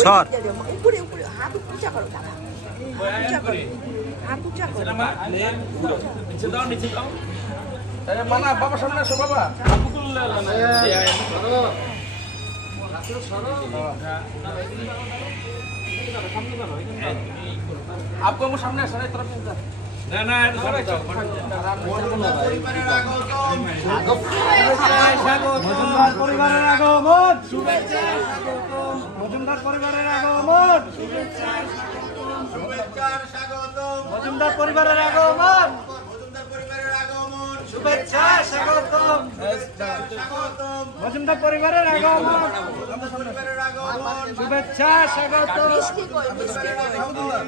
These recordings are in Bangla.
छर ऊपर ऊपर हाथ ऊंचा करो दादा ऊंचा करो हाथ ऊंचा करो नीचे दाओ अरे माना बाबा सामने আসো बाबा आपको वो सामने आना तरफ ना ना सबाई মজুমদার পরিবারের আগমন শুভেচ্ছা স্বাগতম মজুমদার পরিবারের আগমন শুভেচ্ছা স্বাগতম মজুমদার পরিবারের আগমন শুভেচ্ছা স্বাগতম মজুমদার পরিবারের আগমন শুভেচ্ছা স্বাগতম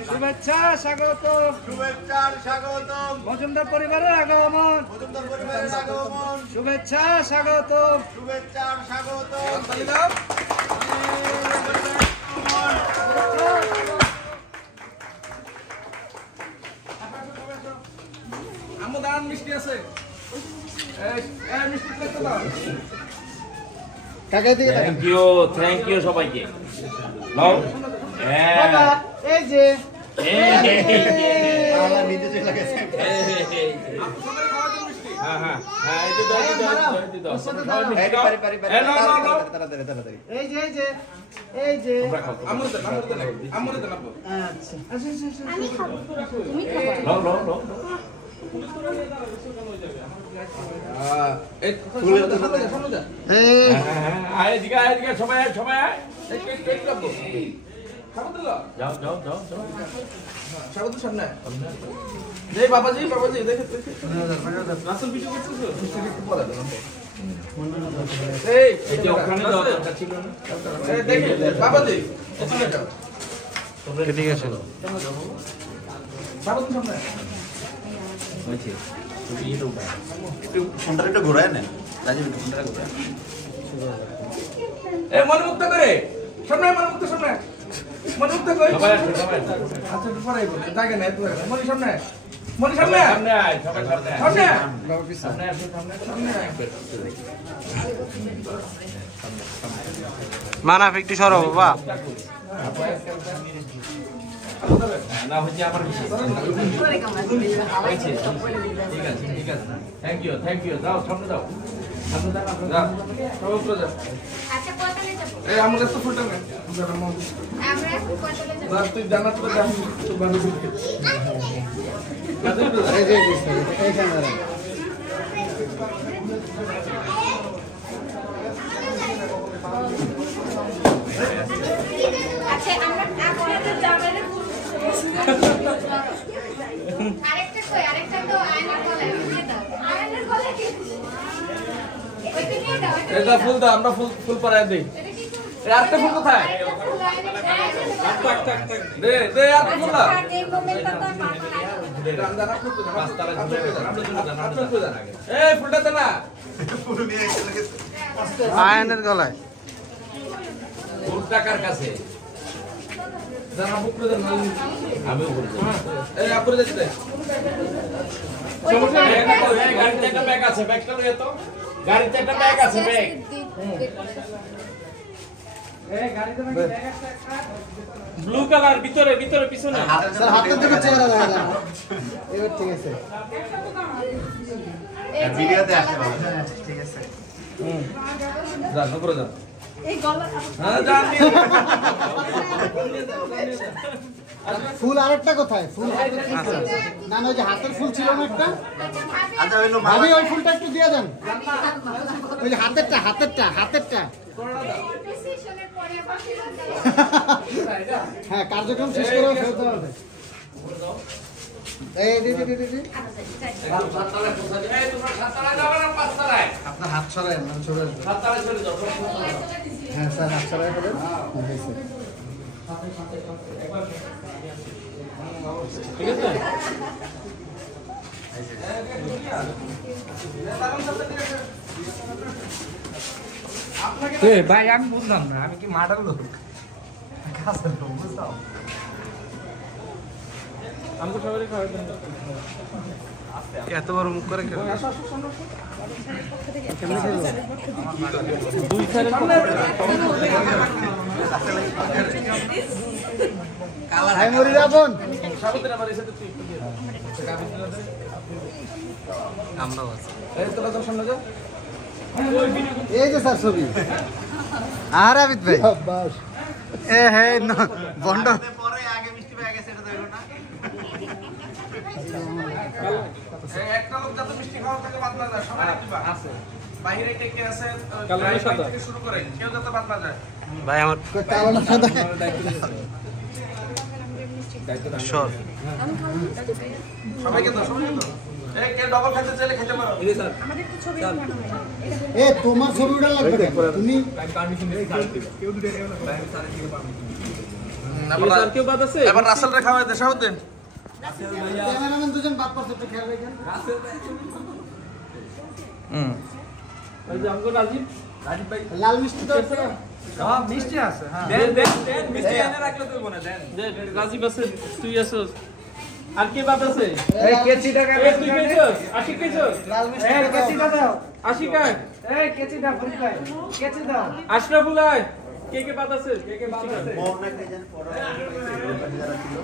শুভেচ্ছা স্বাগতম মজুমদার পরিবারের আগমন শুভেচ্ছা স্বাগতম আমদান মিষ্টি আছে এই মিষ্টি কত দাও কাকা দিকে থ্যাংক ইউ সবাইকে নাও বাবা এই যে আমার নিতে চলে গেছে হ্যাঁ হ্যাঁ হ্যাঁ এই তো দাও তাড়াতাড়ি এই যে আমরে দেন আচ্ছা আমি খাবো তুমি খাবো নাও এই ফুল সামনে যা আয় দিকে সবাই এই কেক কাটবো খাবো তো যাও স্বাগত সামনে এই বাবাজি দেখে রাসেল ভিডিও করতেছো একটু বলা দাও এই যে ওখানে দাও দরকার ছিল না এই দেখে বাবাজি এখানে যাও ঠিক আছে স্বাগত সামনে হয়েছে তুমি এই লোক ফোনটা একটু ঘোরায় নেন রাজীব ফোনটা ঘোরায় এই মন মুক্ত করে সামনে মন মুক্ত সামনে মন মুক্ত কই সবাই আচ্ছা একটু পরেই বল জায়গা নাই তুই মনি সামনে সামনে আয় সবাই সামনে সামনে সামনে মানাফ একটু সরো বাবা না হচ্ছে আমার বিষয় ঠিক আছে থ্যাংক ইউ যাও সামনে যাও যা সব উপরে যা আচ্ছা কতলে যাব এই আমার কাছে ফুলটা নে আমরা কতলে যাব যা তুই জানাত করে যা তুই ভালো দিকে এই যে এই ক্যামেরা আচ্ছা আমরা আপনাদের জামাইলে আরেকটা তো আয়নার গলায় দিয়ে দাও আয়নার গলায় কি ওইটা নিয়ে দাও এটা ফুল দাও আমরা ফুল পরায় দেই এই আরেকটা ফুল কোথায় টাক দে আরেকটা ফুল না এই মোমেন্টটা তো এই ফুলটা দে না আয়নের গলায় ফুল টাকার কাছে জানা বুকরে দে না আমিও বলবো এই আপুরে দিতে গাড়িতে একটা ব্যাগ আছে ব্যাগটা লয়ে তো গাড়িতে একটা ব্যাগ আছে ব্যাগ ব্লু কালার ভিতরে পিছনে স্যার হাতের দিকে চেহারা দেখা যায় না এবার ঠিক আছে ভিডিওতে আসে ভালো ঠিক আছে যা উপরে যা এই গলা হ্যাঁ জান দিয়ে ফুল আরেকটা কোথায় ফুল না না ওই যে হাতের ফুল ছিল না একটা আচ্ছা হইলো ভাবি ওই ফুলটা একটু দিয়ে দেন ওই যে হাতেরটা প্রেসিশনের পরে বাকি হ্যাঁ কার্যক্রম শেষ করে ফেলতে হবে এই দি আপনার হাত ছড়ায় মানে চলে আসবে হ্যাঁ স্যার হাত ছড়ায় করে ঠিক আছে ভাই আমি বুঝলাম না আমি কি মার্ডার লোক বুঝতাম আমাকে সবাই খাওয়াই দেন। এত বড় মুখ করে কেন? দুই স্যারের ভাই মরি যাবন সাবুদের আবার এসে তো তুই একটু দিয়ে দাও। আমরাও আছি। এই তোরা তোর সামনে যা। এই যে স্যার ছবি আর আবিদ ভাই বাস এ হে বন্ড পরে আগে মিষ্টি পেয়ে গেছে এটা তো হলো না। এই একটা লোক যাতে মিষ্টি খাওয়া থেকে বাদ না যায় সবাই দিবা। আছে। বাইরে কে কে আছে কালো না সাদা? থেকে শুরু করে কেউ যাতে বাদ না যায়। ভাই আমার কালো না সাদা সর সবাইকে দাও সবাইকে দাও। এই কে ডবল খেতে চাইলে খেতে পারো। আমাদের তো ছবি বানানো হয় না। এ তোমার ছবি উঠা লাগবে কেন? তুমি স্যার কেউ বাদ আছে? এবার রাসেলরে খাওয়াই দে সাবুদ্দিন। ক্যামেরাম্যান দুজন বাদ করতে একটু খেয়াল রাখেন এই যে আমগো রাজীব ভাই লাল মিষ্টি তো আছে সব মিষ্টি আছে হ্যাঁ। দেন মিষ্টি এনে রাখলে তুই বনে দেন। দে রাজীব আছে তুই আছিস। আর কে বাদ আছে? এই কেচিটা কাটে। এই তুই কইছস? আশিক কইছস? লাল মিষ্টি এই কেচিটা দাও। আশিক আয়। এই কেচিটা ফরিদ ভাই। কেচি দাও। আশরাফুল আয়। কে কে বাদ আছে? কে কে বাদ আছে? মোহনা কে জানে পড়া যারা ছিল।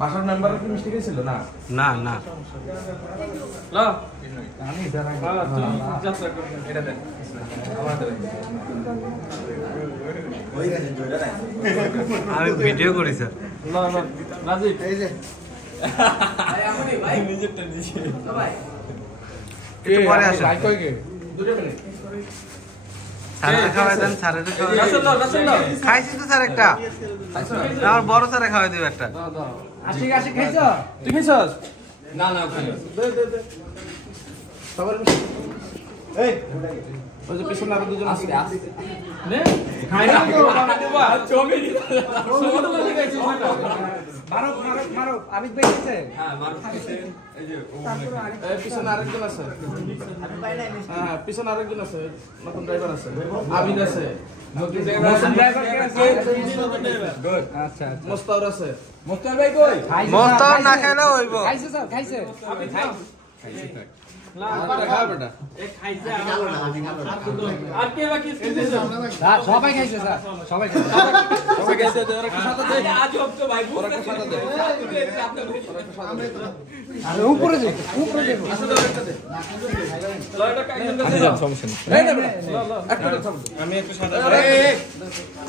বাসার মেম্বাররা কি মিষ্টি খেয়েছিল না? না না ল আমি জানা তুই যাত্রা কর এটা দেন আমাদের ওই গেছে জয়টা নাই। আমি ভিডিও করি স্যার ল ল রাজীব এই যে ভাই নিজেরটা নিজে ভাই একটু পরে আসেন ভাই কই গে 2 মিনিট স্যারের খাওয়াই দেন স্যারের খাওয়াই রাসেল ল খাইছি তো স্যার একটা আমার বড় স্যারে খাওয়াই দিব একটা দাও দাও আশিক আশিক খাইছো? তুই খেয়েছস? না না খাই দে দে দে সবার মিষ্টি এই ওই যে পিছনে আরো দুজন আছে নে খাই না দেবা চোখে দি সবার তো লাগে গেছে মারো মারো মারো আবিদ ভাই খাইছে? হ্যাঁ মারো এই যে এই পিছনে আরেকজন আছে হ্যাঁ পিছনে আরেকজন আছে নতুন ড্রাইভার আছে আবিদ আছে নতুন ড্রাইভার কে আছে? গুড আচ্ছা আচ্ছা। মোস্তাউর আছে মোস্তাউর ভাই কই খাইছে মস্ত স্যার, না খাইছে। খেলেও হইব খাইছে স্যার খাইছে। আবিদ না বেটা খা বেটা আর কে বাকি আছে স্যার সবাই খাইছে স্যার সবাই খাইছে। সবাই গেছে ওরা কি সাথে দে আজ হচ্ছে ভাই ওরা কি সাথে দে আরে উপরে যাও উপরে যাও। আসলে ওরা একটা দে লয়টা কাইজন কাছে যাও সমস্যা নেই এই না বেটা ল ল একটা দে থাম আমি একটু সাদা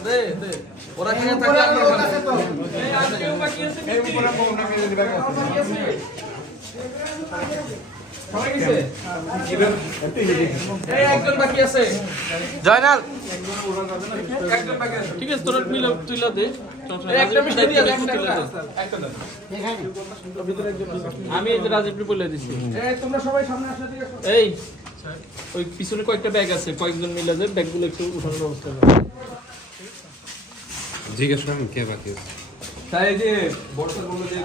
দে দে ওরা কি থাকলে আমরা খাবো এই আর কেউ বাকি আছে এই উপরে কোন না দিবা সবাই গেছে এই একজন বাকি আছে জয়নাল একজন বাকি আছে ঠিক আছে তোরা মিলে তুইলা দে এই একটা মিষ্টি দিয়ে দে একটা দে আমি এই রাজীবকে বলে দিছি এই তোমরা সবাই সামনে আসো ঠিক আছে এই ওই পিছনে কয়েকটা ব্যাগ আছে কয়েকজন মিলে যে ব্যাগগুলো একটু উঠানোর ব্যবস্থা করো জিজ্ঞেস করুন কে বাকি আছে তাই যে বর্ষা বলে যে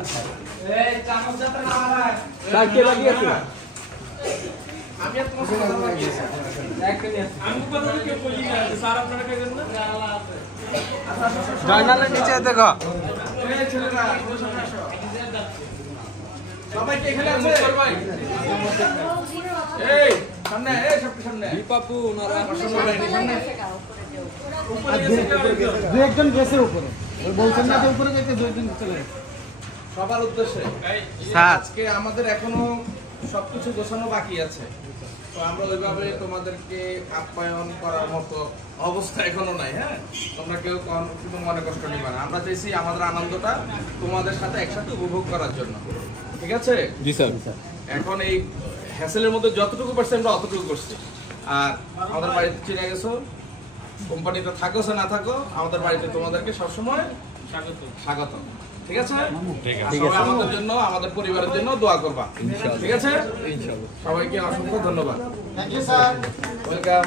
এই চামচ যাতে না হারায় স্যার কে বাকি আছে আমি আর তোমার সাথে বাকি আছে একটা নিয়ে আমি কথা কি বলি না স্যার আপনারা কে জানেন না জয়নালের নিচে দেখো এই ছেলেরা তোমরা সামনে আসো সবাই কি এখানে আছে ভাই এই সামনে এই সব সামনে বিপাপু ওনারা সামনে উপরে গেছে কেউ দু একজন গেছে উপরে ওই বলছেন না যে উপরে যেতে দুইজন চলে গেছে সবার উদ্দেশ্যে স্যার। আজকে আমাদের এখনো সবকিছু গোছানো বাকি আছে তো আমরা ওইভাবে তোমাদেরকে আপ্যায়ন করার মতো অবস্থা এখনো নাই হ্যাঁ তোমরা কেউ কোনো মনে কষ্ট নিবে না আমরা চাইছি আমাদের আনন্দটা তোমাদের সাথে একসাথে উপভোগ করার জন্য ঠিক আছে জি স্যার। এখন এই হ্যাসেলের মধ্যে যতটুকু পারছি আমরা অতটুকু করছি আর আমাদের বাড়িতে চিনে গেছো কোম্পানিতে থাকো সে না থাকো আমাদের বাড়িতে তোমাদেরকে সবসময় স্বাগত ঠিক আছে সবাই আমাদের জন্য আমাদের পরিবারের জন্য দোয়া করবা ঠিক আছে সবাইকে অসংখ্য ধন্যবাদ থ্যাংক ইউ স্যার ওয়েলকাম